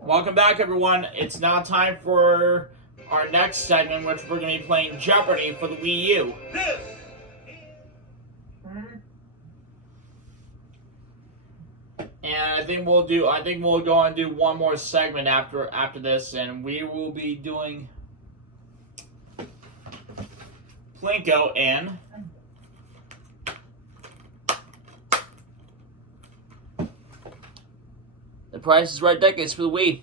Welcome back, everyone. It's now time for our next segment, which we're going to be playing Jeopardy for the Wii U. And I think we'll go and do one more segment after this, and we will be doing Plinko and The Price is Right decades for the Wii.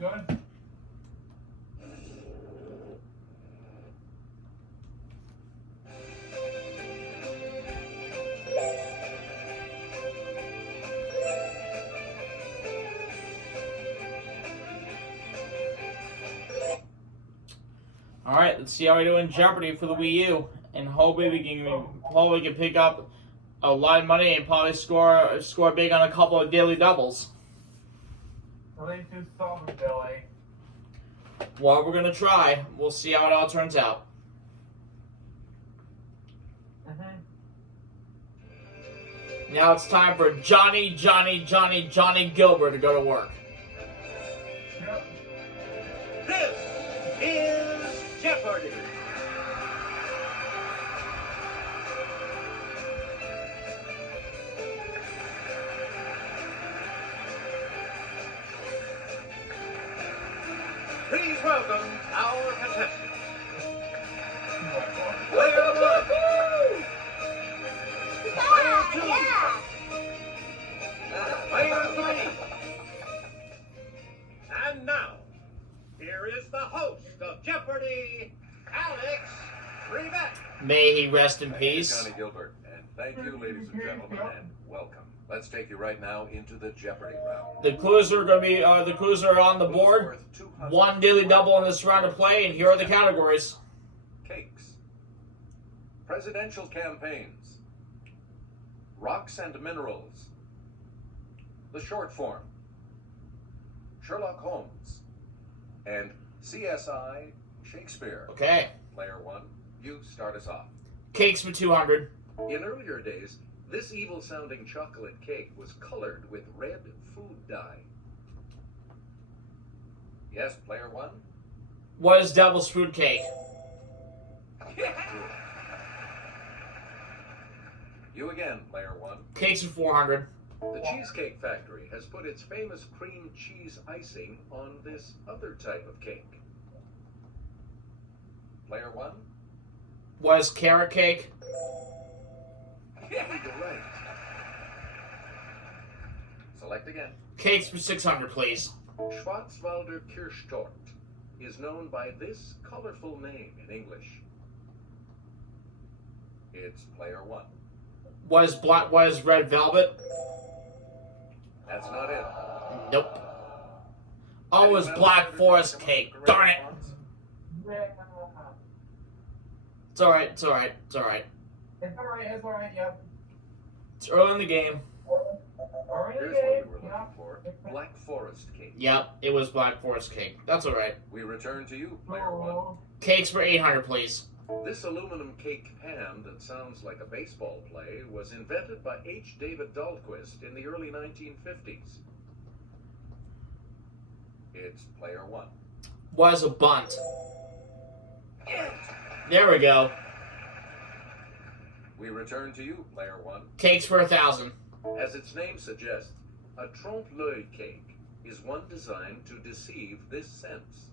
Good. Alright, let's see how we do in Jeopardy for the Wii U. And hopefully we can pick up a lot of money and probably score big on a couple of daily doubles. Really too soft, Billy. Well, we're gonna try. We'll see how it all turns out. Now it's time for Johnny Gilbert to go to work. Yep. This is Jeopardy! Please welcome our contestants. Player one. Player two. Player three. And now, here is the host of Jeopardy, Alex Trebek. May he rest in Thank you, peace. Johnny Gilbert, and thank you, ladies and gentlemen, and welcome. Let's take you right now into the Jeopardy round. The clues are on the board. Worth 200 One daily double in this round of play, and here are the categories. Cakes. Presidential campaigns. Rocks and minerals. The short form. Sherlock Holmes. And CSI Shakespeare. Okay. Player one, you start us off. Cakes for 200. In earlier days, this evil-sounding chocolate cake was colored with red food dye. Yes, player one? What is Devil's Food Cake? You again, player one. Cakes for 400. The Cheesecake Factory has put its famous cream cheese icing on this other type of cake. Player one? What is Carrot Cake? You're right. Select again. Cakes for 600, please. Schwarzwälder Kirschtorte is known by this colorful name in English. It's player one. What is Red Velvet? That's not it. Nope. Oh, it was Black Forest Cake. Darn it. It's alright, It's alright, yep. It's early in the game. Alright, Here's what okay. we were looking for. Black Forest cake. Yep, it was Black Forest Cake. That's alright. We return to you, player one. Oh. Cakes for 800, please. This aluminum cake pan that sounds like a baseball play was invented by H. David Dahlquist in the early 1950s. It's player one. What is a bunt? There we go. We return to you, player one. Cakes for 1,000. As its name suggests, a trompe-l'oeil cake is one designed to deceive this sense.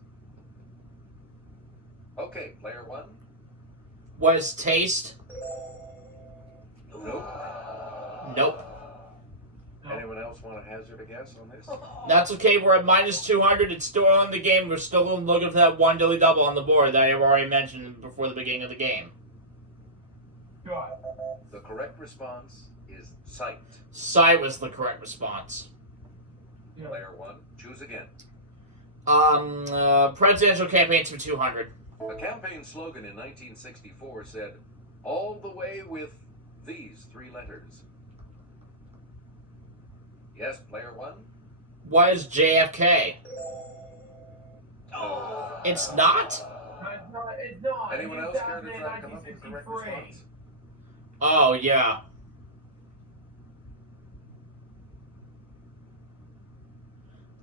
Okay, player one. What is taste? Nope. Nope. Anyone else want to hazard a guess on this? That's okay. We're at minus 200. It's still on the game. We're still looking for that one daily double on the board that I have already mentioned before the beginning of the game. Good. The correct response is sight. Sight was the correct response. Yeah. Player one, choose again. Presidential campaigns for 200. A campaign slogan in 1964 said, "All the way with these three letters." Yes, player one? What is JFK? No. It's not? It's not. Anyone else care to try to come up with the correct 1963. response? Oh, yeah.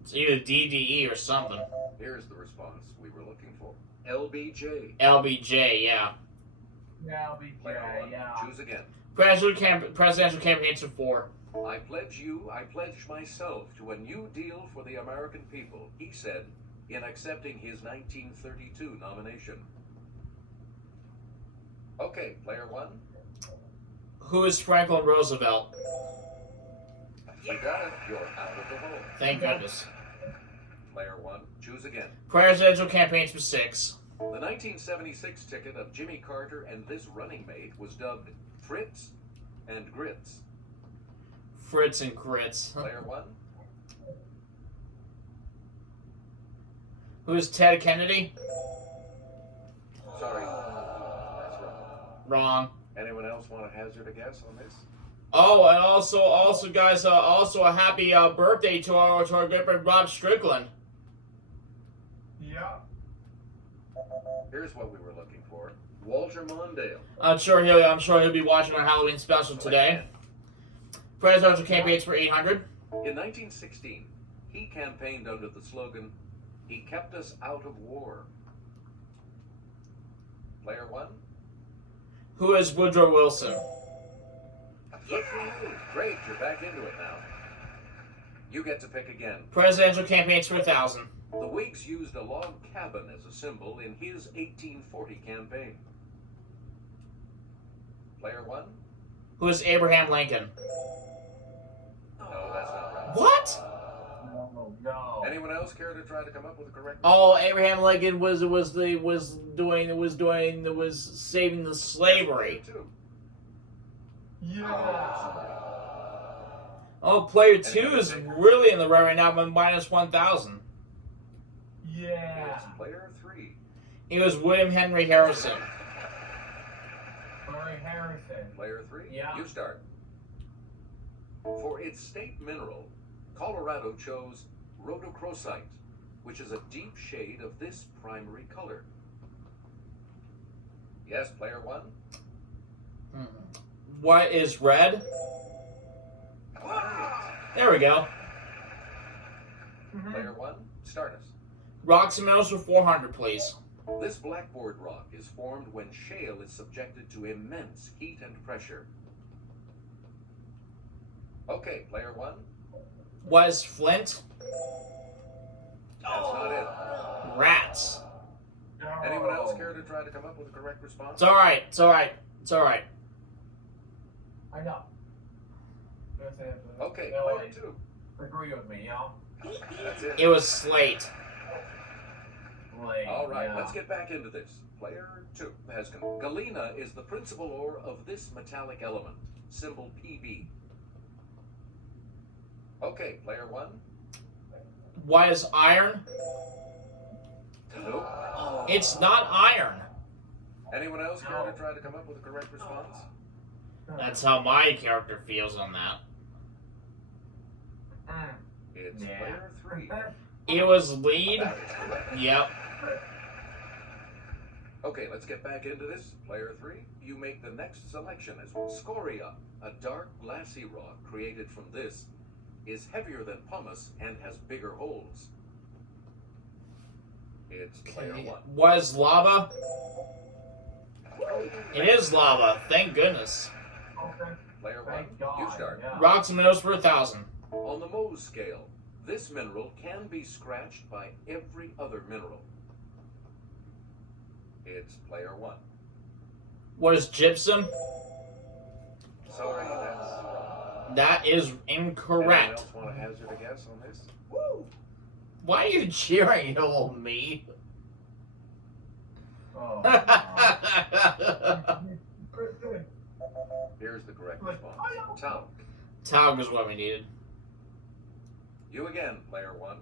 It's either DDE or something. Here's the response we were looking for. LBJ. LBJ, yeah. Yeah, I'll be Player okay, one. yeah. Choose again. Presidential campaigns for 4. I pledge myself to a new deal for the American people, he said in accepting his 1932 nomination. Okay, player one. Who is Franklin Roosevelt? You got it. You're out of the hole. Thank goodness. Player one. Choose again. Presidential campaigns for 6. The 1976 ticket of Jimmy Carter and this running mate was dubbed Fritz and Grits. Fritz and Grits. Player one. Who is Ted Kennedy? Sorry. That's wrong. Wrong. Anyone else want to hazard a guess on this? Oh, and also, guys, also a happy birthday to our good friend Rob Strickland. Yeah. Here's what we were looking for. Walter Mondale. I'm sure he'll be watching our Halloween special today. Presidential campaigns for 800. In 1916, he campaigned under the slogan, "He kept us out of war." Player one. Who is Woodrow Wilson? Good for you. Great, you're back into it now. You get to pick again. Presidential campaigns for 1,000. The Whigs used a log cabin as a symbol in his 1840 campaign. Player one. Who is Abraham Lincoln? No, that's not right. What? No. Anyone else care to try to come up with a correct? Oh, Abraham Lincoln was saving the slavery. Player two. Yeah. Oh, player 2 is really in the red right now, but minus 1,000. Yeah. It's player three. He was William Henry Harrison. Larry Harrison. Player three. Yeah. You start. For its state mineral, Colorado chose rhodochrosite, which is a deep shade of this primary color. Yes, player one. What is red? There we go. Player one, start us. Rocks and minerals for 400, please. This blackboard rock is formed when shale is subjected to immense heat and pressure. Okay, player one. What is flint? That's not it. Rats. Anyone else care to try to come up with a correct response? It's alright, it's alright, it's alright. I know. Okay, No, player two. agree with me, y'all. That's it. It was slate. Like, All right, yeah. let's get back into this. Player two has galena is the principal ore of this metallic element, symbol PB. Okay, player one. What is iron? Nope. It's not iron. Anyone else care to try to come up with a correct response? That's how my character feels on that. It's Yeah. player three. It was lead. That is correct. Yep. Okay, let's get back into this. Player three, you make the next selection as scoria, a dark glassy rock created from this, is heavier than pumice and has bigger holes. It's player one. What is lava? It is lava. Thank goodness. Okay. Player one, Thank God. you start. Yeah. Rocks and minerals for 1,000. On the Mohs scale, this mineral can be scratched by every other mineral. It's player one. What is gypsum? Sorry, that's wrong. That is Anyone incorrect. else want to hazard a guess on this? Why are you cheering, you old me? Oh. Here's the correct response. Talc. Talc is what we needed. You again, player one.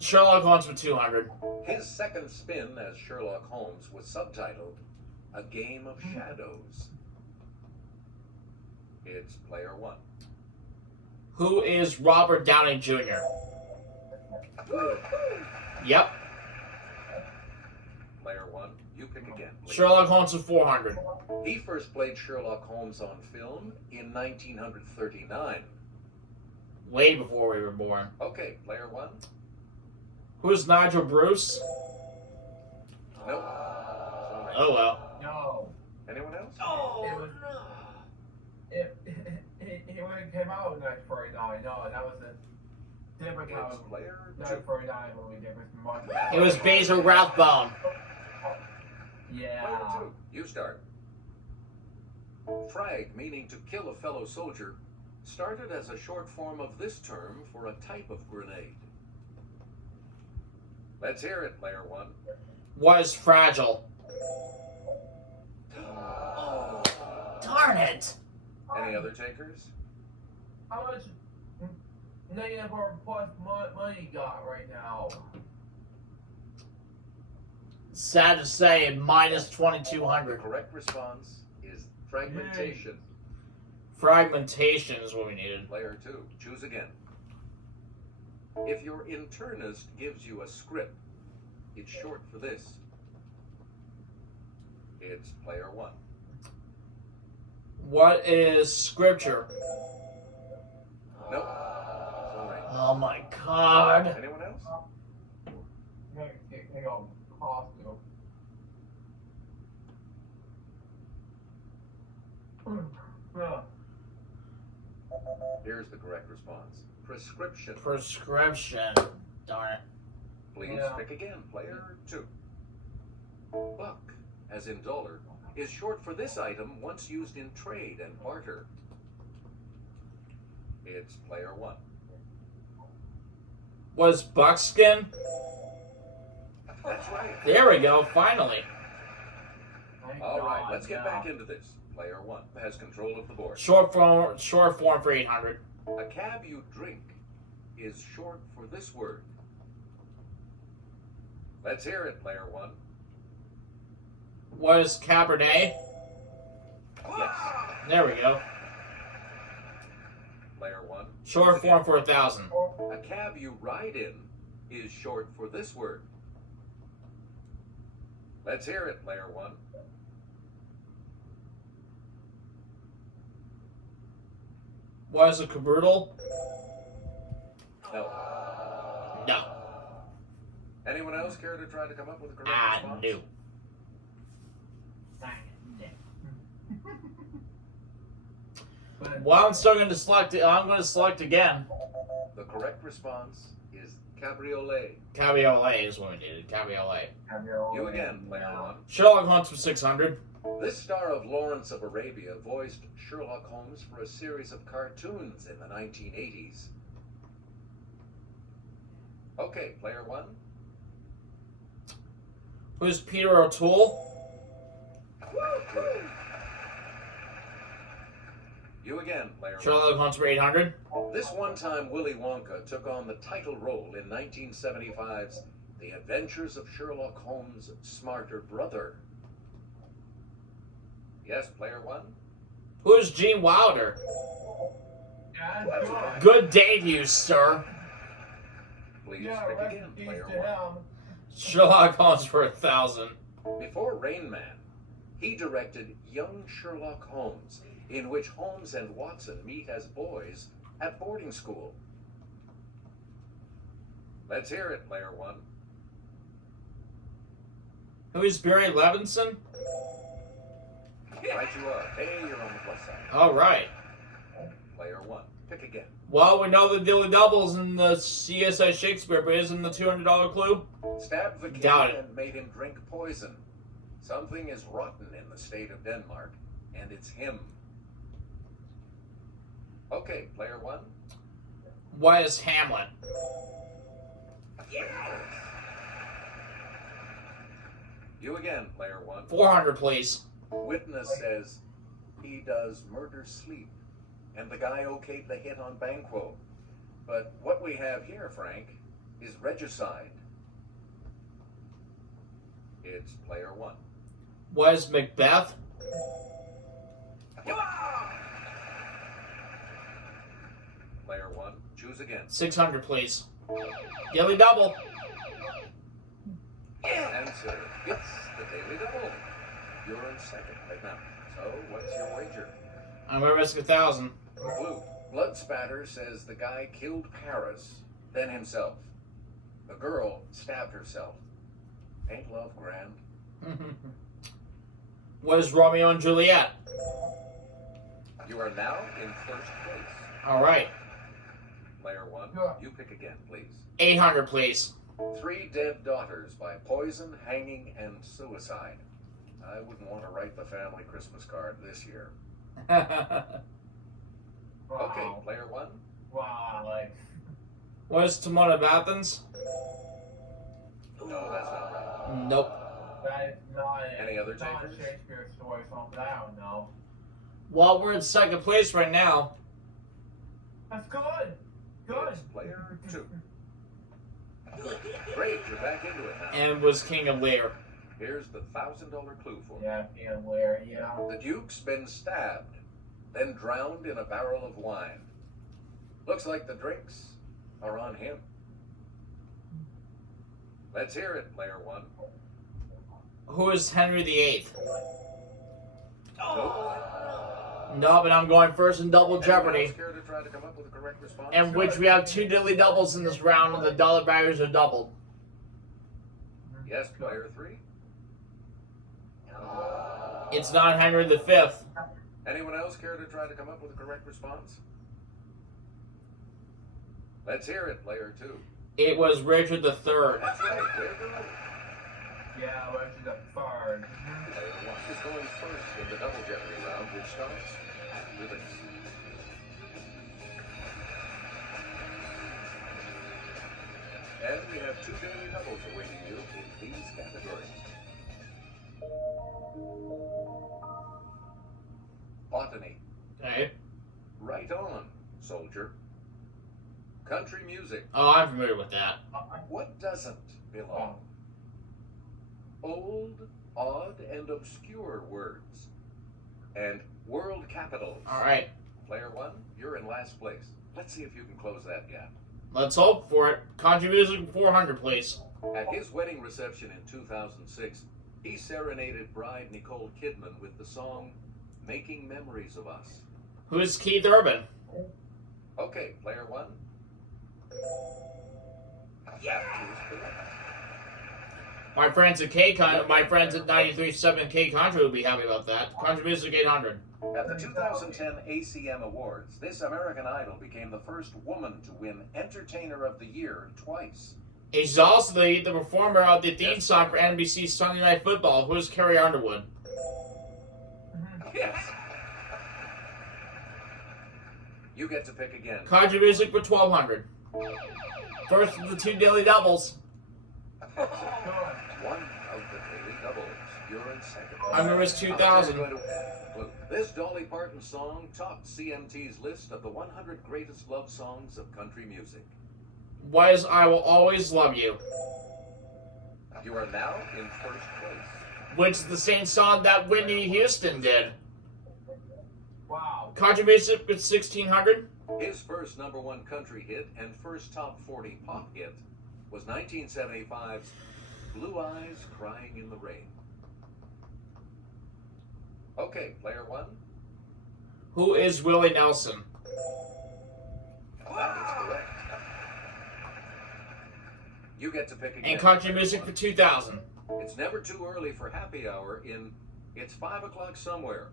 Sherlock Holmes for 200. His second spin as Sherlock Holmes was subtitled A Game of Shadows. It's player one. Who is Robert Downey Jr.? Yep. Player one, you pick again, please. Sherlock Holmes for 400. He first played Sherlock Holmes on film in 1939. Way before we were born. Okay, player one. Who's Nigel Bruce? Nope. Sorry. Oh well. No. Anyone else? It was. He when it came out with 1949. No, that was a different kind It's of player 2. 1949 movie. Different from Martin. It was Basil Rathbone. Yeah. Player 2. You start. Frag, meaning to kill a fellow soldier, started as a short form of this term for a type of grenade. Let's hear it, player 1. Was fragile. Oh, darn it. Any other takers? How much negative or plus money you got right now? Sad to say, minus The 2,200. correct response is fragmentation. Fragmentation is what we needed. Player 2, choose again. If your internist gives you a script, it's short for this. It's player 1. What is scripture? Nope. Sorry. Oh my god. Anyone else? Hang on. Costume. Yeah. Here's the correct response. Prescription. Prescription. Darn it. Please Yeah. pick again, player 2. Buck, as in dollar, is short for this item once used in trade and barter. It's player 1. Was buckskin? That's right. There we go, finally. Thank All right, God, let's get yeah. back into this. Player 1 has control of the board. Short form for 800. A cab you drink is short for this word. Let's hear it, player 1. Was Cabernet? Yes. There we go. Player 1. Short form for 1,000. A cab you ride in is short for this word. Let's hear it, player 1. Was a caboodle? No. No. Anyone else care to try to come up with a correct response? No. But Well, I'm still going to select it. I'm going to select again. The correct response is cabriolet. Cabriolet is what we needed. Cabriolet. You again, player 1. Sherlock Holmes for 600. This star of Lawrence of Arabia voiced Sherlock Holmes for a series of cartoons in the 1980s. Okay, player 1. Who's Peter O'Toole? You again, player 1. Sherlock Holmes for 800. This one-time Willy Wonka took on the title role in 1975's The Adventures of Sherlock Holmes' Smarter Brother. Yes, player 1. Who's Gene Wilder? yeah, sure. Good day to you, sir. Please Yeah, pick rest again, in peace player to 1. him. Sherlock Holmes for 1,000. Before Rain Man, he directed Young Sherlock Holmes, in which Holmes and Watson meet as boys at boarding school. Let's hear it, player 1. Who's Barry Levinson? Right you are. Hey, you're on the plus side. All right. Player 1. Pick again. Well, we know the Dilly Doubles in the CSI Shakespeare, but isn't the $200 clue? Stabbed the Doubt king it. and made him drink poison. Something is rotten in the state of Denmark, and it's him. Okay, player 1. What is Hamlet? You again, player 1. 400, please. Witness says he does murder sleep, and the guy okayed the hit on Banquo. But what we have here, Frank, is regicide. It's player 1. What is Macbeth? Player 1, choose again. 600, please. Dilly Double. Answer, it's the Daily Double. You're in second right now. So, what's your wager? I'm gonna risk 1,000. Blue. Blood Spatter says the guy killed Paris, then himself. The girl stabbed herself. Ain't love grand? What is Romeo and Juliet? You are now in first place. All right. Player 1, Yeah. you pick again, please. 800, please. 3 Dead Daughters by poison, hanging, and suicide. I wouldn't want to write the family Christmas card this year. Wow. Okay, player 1. Wow, like, What is Timon of Athens? No, that's not right. Nope. that is not it. Any other It's not a takers? Shakespeare story, something I don't know. Well, we're in second place right now. That's good. Good. It's player 2. Great, you're back into it now. And was King of Lear. Here's the $1,000 clue for you. Yeah, being aware, yeah. The Duke's been stabbed, then drowned in a barrel of wine. Looks like the drinks are on him. Let's hear it, player 1. Who is Henry VIII? Nope. No, but I'm going first in Double Anyone Jeopardy. else care to try to come up with a correct response? In which we have 2 dilly doubles in this round, and the dollar values are doubled. Yes, player 3. It's not Henry V. Anyone else care to try to come up with a correct response? Let's hear it, player 2. It was Richard III. That's right, there you go. Yeah, which is a third. Player 1 is going first in the Double Jeopardy round, which starts with this. And we have 2 daily doubles awaiting you in these categories. Botany. Okay. Right on, soldier. Country music. Oh, I'm familiar with that. What doesn't belong? Old, odd, and obscure words. And world capitals. All right. Player 1, you're in last place. Let's see if you can close that gap. Let's hope for it. Country music 400, please. At his wedding reception in 2006, he serenaded bride Nicole Kidman with the song Making Memories of Us. Who's Keith Urban? Okay, player 1. That is correct. My friends at my friends at 93.7 K Country will be happy about that. Country music 800. At the 2010 ACM Awards, this American Idol became the first woman to win Entertainer of the Year twice. He's also the performer of the theme song for NBC's Sunday Night Football. Who's Carrie Underwood? Yes. You get to pick again. Country music for 1200. First of the 2 daily doubles. That's it. One of the daily doubles. You're in second. I remember it's 2000. This Dolly Parton song topped CMT's list of the 100 greatest love songs of country music. Was I Will Always Love You, You are now in first place. which is the same song that Whitney Houston did. Wow. Country music for 1600. His first #1 country hit and first top 40 pop hit was 1975's Blue Eyes Crying in the Rain. Okay, player 1. Who is Willie Nelson? That is correct. You get to pick again. And country music for 2000. It's never too early for happy hour in It's 5 O'Clock Somewhere,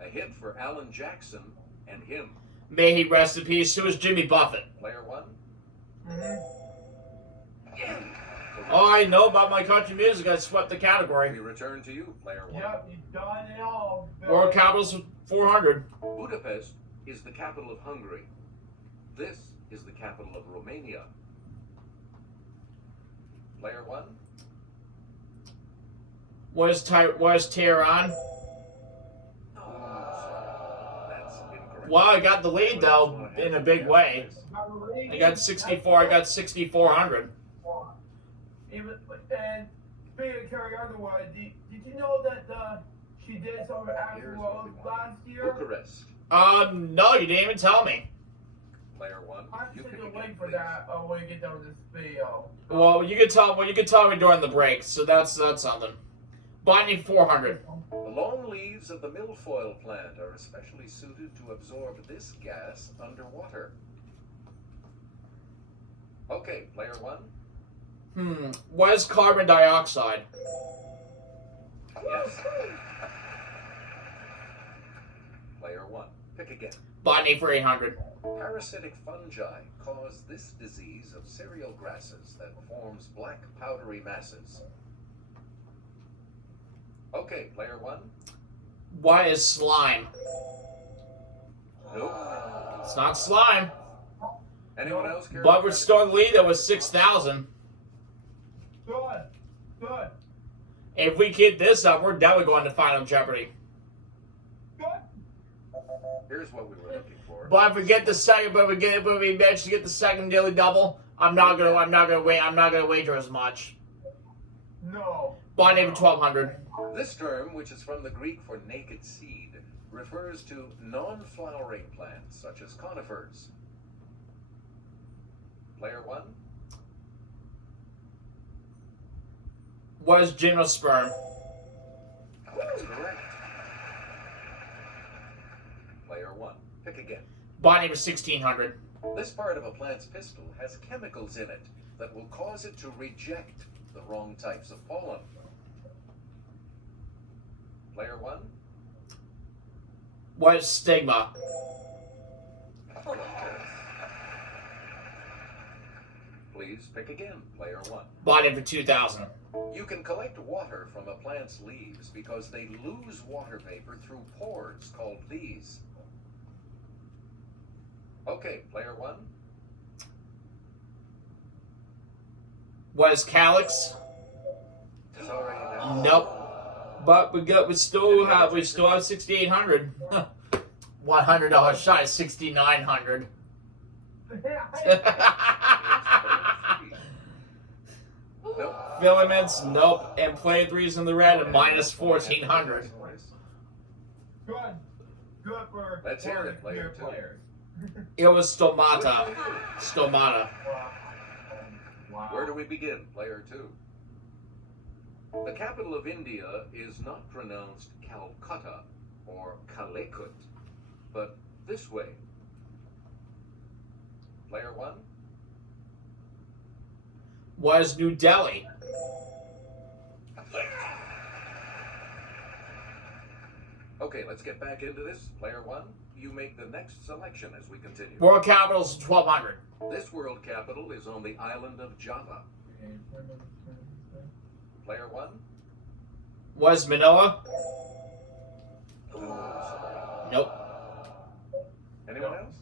a hit for Alan Jackson and him. May he rest in peace. Who is Jimmy Buffett? Player 1. Oh, I know about my country music. I swept the We category. return to you, player 1. Yep, you've done it all. World capitals 400. Budapest is the capital of Hungary. This is the capital of Romania. Player 1. Was Tehran? That's incorrect. Well, I got the lead though in a big way. I got 64. I got 6400. Even, and speaking of Carrie Underwood, did you know that she did some of her Here's actual what roles we want. last year? Bucharest. No, you didn't even tell me. Player 1. I You should pick have again, wait for please. that when we get done with this video. Well, you could tell. Well, you could tell me during the break. So that's something. Botany 400. The long leaves of the milfoil plant are especially suited to absorb this gas underwater. Okay, player 1. What is carbon dioxide? Yes. Player 1. Pick again. Botany for 800. Parasitic fungi cause this disease of cereal grasses that forms black powdery masses. Okay, player 1. What is slime? Nope. It's not slime. Anyone else care? But we're still in the lead. That was 6,000. Good. Good. If we keep this up, we're definitely going to Final Jeopardy. Good. Here's what we were looking for. But if we get the second, but we manage to get the second daily double, I'm not gonna wager as much. No. Botany for 1,200. This term, which is from the Greek for naked seed, refers to non-flowering plants such as conifers. Player 1. What is gymnosperm? That's correct. Player 1. Pick again. Botany for 1,600. This part of a plant's pistil has chemicals in it that will cause it to reject the wrong types of pollen. Player 1. What is stigma? Please pick again, player 1. Botany for 2,000. You can collect water from a plant's leaves because they lose water vapor through pores called these. Okay, player 1. What is calyx? Sorry. that's- Nope. But we still have 6,800. $100 shot is 6,900. Nope. Filaments, nope. And player 3's in the red at minus 1,400. Good. Good for Let's hear it, one of your player two. players. It was stomata. Stomata. Wow. Where do we begin, player 2? The capital of India is not pronounced Calcutta or Calicut, but this way. Player 1. Was New Delhi. Okay, let's get back into this. Player 1, you make the next selection as we continue. World capital's 1,200. This world capital is on the island of Java. Player 1. Was Manila. Oh, sorry. Nope. Anyone else?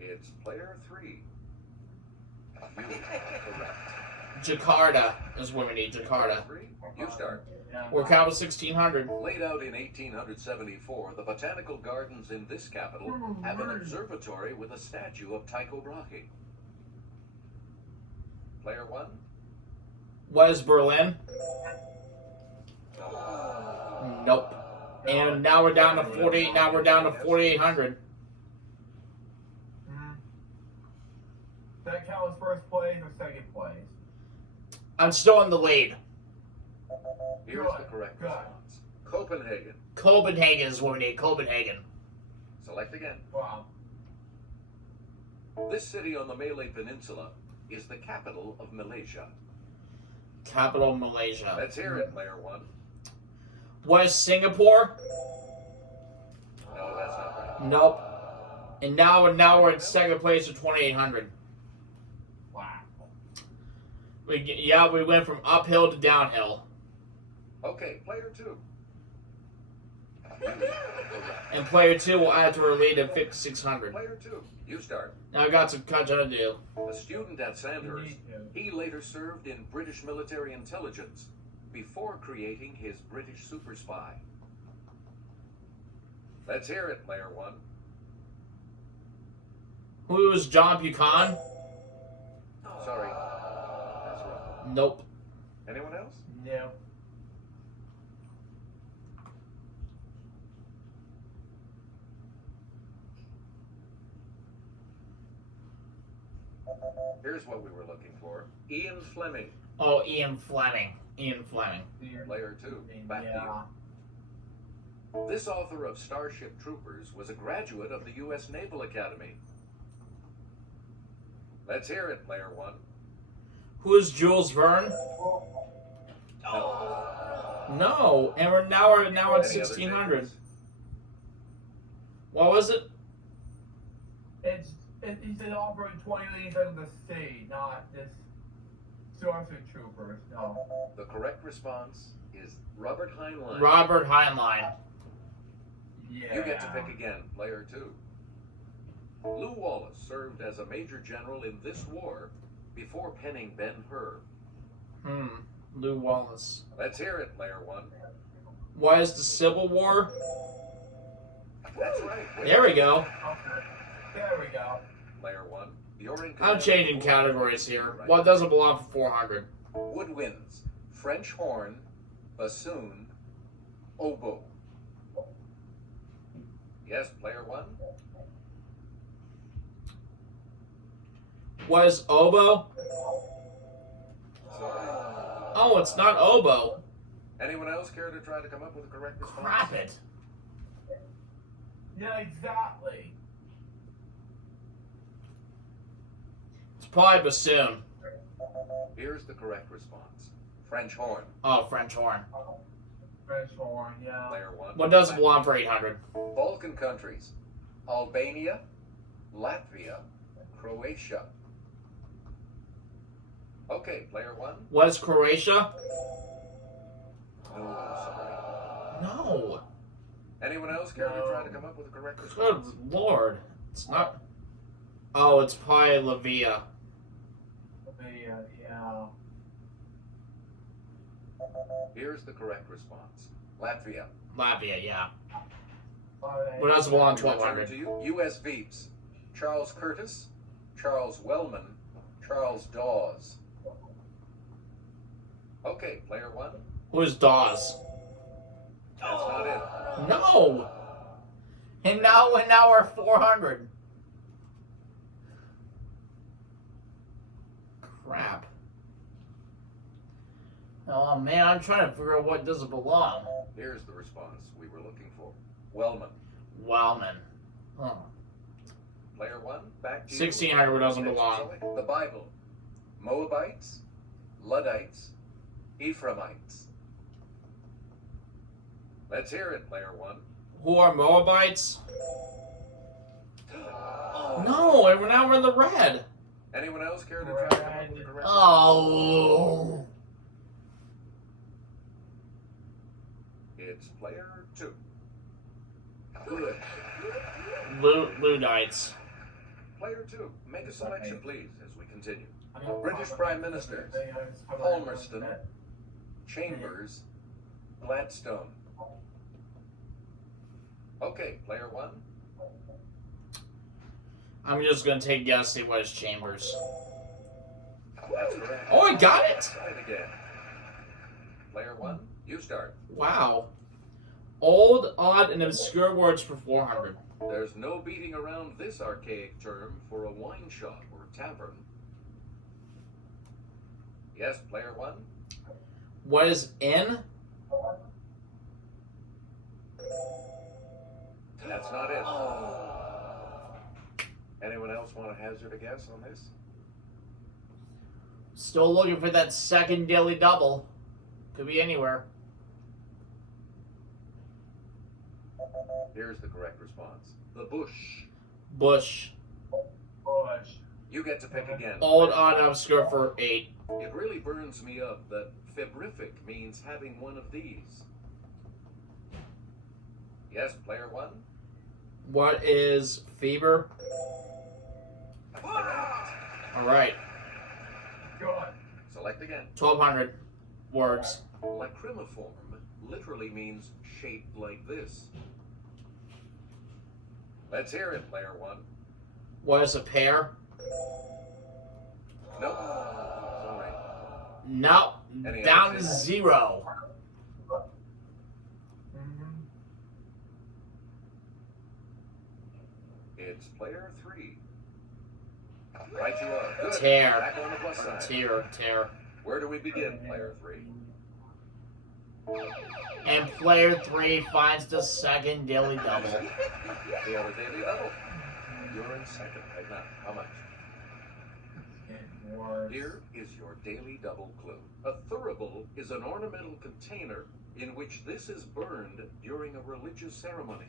It's player 3. You are correct. Jakarta is what we need. Player Jakarta. 3, you start. World capital 1,600. Laid out in 1874, the botanical gardens in this capital have an observatory with a statue of Tycho Brahe. Player 1. Was Berlin. No. Nope. And now we're down to 48. Now we're down to 4,800. That count as first place or second place? I'm still in the lead. Here's the correct Good. response. Copenhagen. Copenhagen is what we need. Copenhagen. Select again. Wow. This city on the Malay Peninsula is the capital of Malaysia. Capital of Malaysia. Let's hear it, player 1. Was Singapore. No, that's not right. Nope. And now we're in second place with 2,800. Wow. We went from uphill to downhill. Okay, player 2. And player 2 will add to her lead at 5,600. Player 2, you start. Now I got some content to do. A student at Sandhurst, You need to. he later served in British military intelligence before creating his British super spy. Let's hear it, player 1. Who was John Buchan? Sorry. That's wrong. Nope. Anyone else? No. Here's what we were looking for. Ian Fleming, Oh, Ian Fleming. Ian Fleming. player 2. Back to you. This author of Starship Troopers was a graduate of the U.S. Naval Academy. Let's hear it, player one. Who is Jules Verne? No, and now we're at Any other 1600. takers? What was it? He said offering 20 leagues under the sea, not this Starship Troopers. No. The correct response is Robert Heinlein. Robert Heinlein. Yeah. You get to pick again, player two. Lew Wallace served as a major general in this war before penning Ben-Hur. Lew Wallace. Let's hear it, player one. Why is the Civil War? That's right. There we go. Okay. There we go. Player one. You're in I'm command. changing categories here. What doesn't belong for 400? Woodwinds, French horn, bassoon, oboe. Yes, player one. What is oboe? Sorry. Oh, it's not oboe. Anyone else care to try to come up with a correct response? Crap it. Yeah, exactly. It's probably bassoon. Here's the correct response. French horn. Oh, French horn. French horn, yeah. Player one. What doesn't belong for 800? Balkan countries. Albania, Latvia, Croatia. Okay, player one. What is Croatia? No, sorry. No. Anyone else care to try to come up with a correct Good response? lord. It's not. Oh, it's probably Latvia. Yeah. Here's the correct response. Latvia. Latvia, yeah. Alright. What else belongs Your turn 1200? to you. U.S. Veeps. Charles Curtis, Charles Wellman, Charles Dawes. Okay, player one. Who's Dawes? That's not it. No. And now we're 400. Crap. Oh man, I'm trying to figure out what doesn't belong. Here's the response we were looking for. Wellman. Wellman. Oh. Player one, back to you. 1600 doesn't Next belong. select. The Bible. Moabites, Luddites, Ephraimites. Let's hear it, player one. Who are Moabites? No, and now we're in the red. Anyone else care to try to come up with a correct Oh. It's player two. Good. Luddites. Player two, make a selection, please, as we continue. British Prime Ministers. Palmerston, Chambers, Gladstone. Okay, player one. I'm just gonna take a guess, see what is Chambers. That's correct. Oh, I got it! Try it again. Player one, you start. Wow. Old, odd, and obscure words for 400. There's no beating around this archaic term for a wine shop or tavern. Yes, player one. What is in? That's not it. Anyone else want to hazard a guess on this? Still looking for that second daily double. Could be anywhere. Here's the correct response. The bush. Bush. Bush. You get to pick again. Old, odd, and obscure for 8. It really burns me up that febrific means having one of these. Yes, player one. What is fever? Correct. Alright. Good. Select again. 1200 words. Lacrimiform literally means shaped like this. Let's hear it, player one. What is a pear? Nope. Sorry. No. Any Down other to things? 0. It's player three. Right you are. Good. Tear. Back on the plus side. Tear. Where do we begin, player three? And player 3 finds the second daily double. The other daily double. You're in second right now. How much? Getting worse. Here is your daily double clue. A thurible is an ornamental container in which this is burned during a religious ceremony.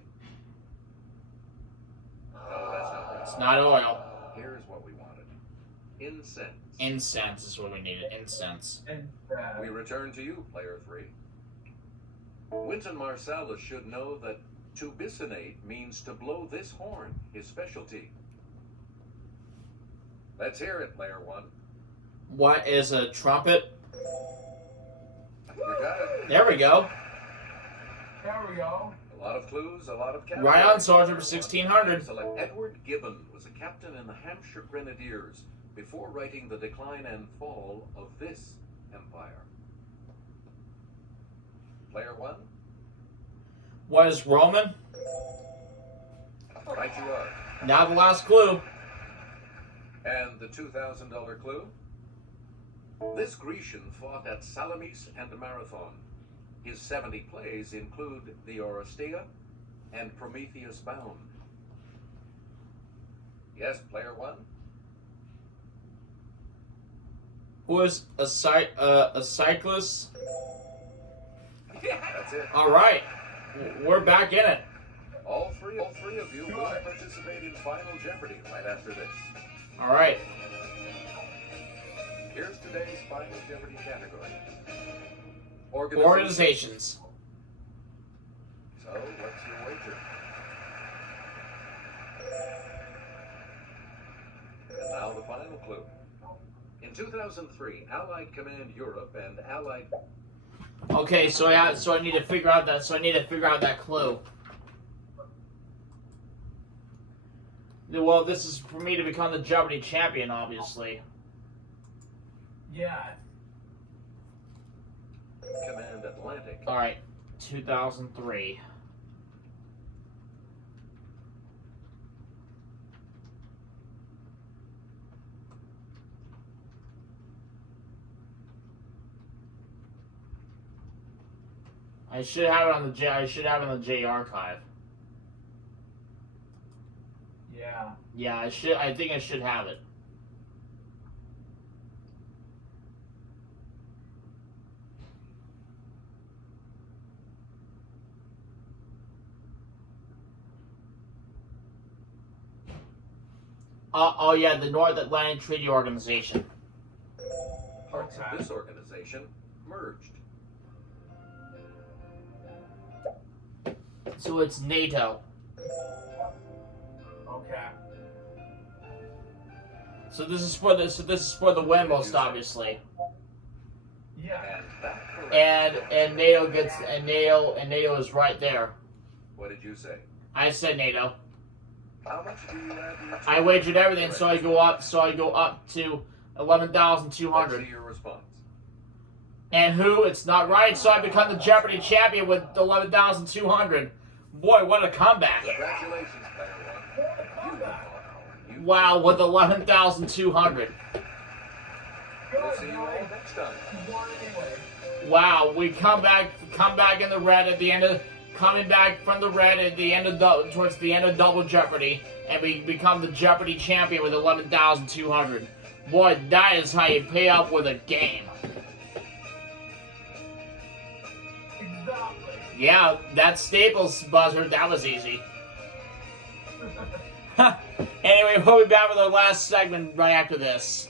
No, that's not right. It's not oil. Here's what we wanted. Incense. Incense is what we needed. Incense. And We return to you, player 3. Wynton Marsalis should know that to bisonate means to blow this horn, his specialty. Let's hear it, player 1. What is a trumpet? You got it. There we go. there we go. A lot of clues, a lot of categories. Right on, Sergeant, for 1600. Select Edward Gibbon was a captain in the Hampshire Grenadiers before writing The Decline and Fall of this empire. Player 1, What is Roman? right you are. Now the last clue. And the $2,000 clue? This Grecian fought at Salamis and Marathon. His 70 plays include The Oresteia and Prometheus Bound. Yes, player 1? Who is a cyclist? That's it. All right. We're back in it. All three of you will participate in Final Jeopardy right after this. All right. Here's today's Final Jeopardy category. Organizations. So, what's your wager? And now the final clue. In 2003, Allied Command Europe and Allied... Okay, so I need to figure out that. So I need to figure out that clue. Well, this is for me to become the Jeopardy champion, obviously. Yeah. Command Atlantic. All right, 2003. I should have it on the J. I should have it on the J archive. Yeah. Yeah, I should. I think I should have it. Oh yeah, the North Atlantic Treaty Organization. Parts of this organization merged. So it's NATO. Okay. So this is for the win, most obviously. Yeah. And that correct. And NATO gets and NATO is right there. What did you say? I said NATO. How much do you add to your I wagered everything, so I go up to 11,200. Let's see your response. And who? It's not right, so I become the Jeopardy champion with 11,200. Boy, what a comeback! Congratulations, player 1. You Wow, with 11,200. We'll see you all next time. You won anyway. Wow, we come back in the red at the end of coming back from the red at the end of towards the end of Double Jeopardy, and we become the Jeopardy champion with 11,200. Boy, that is how you pay up with a game. Exactly. Yeah, that Staples buzzer, that was easy. Anyway, we'll be back with our last segment right after this.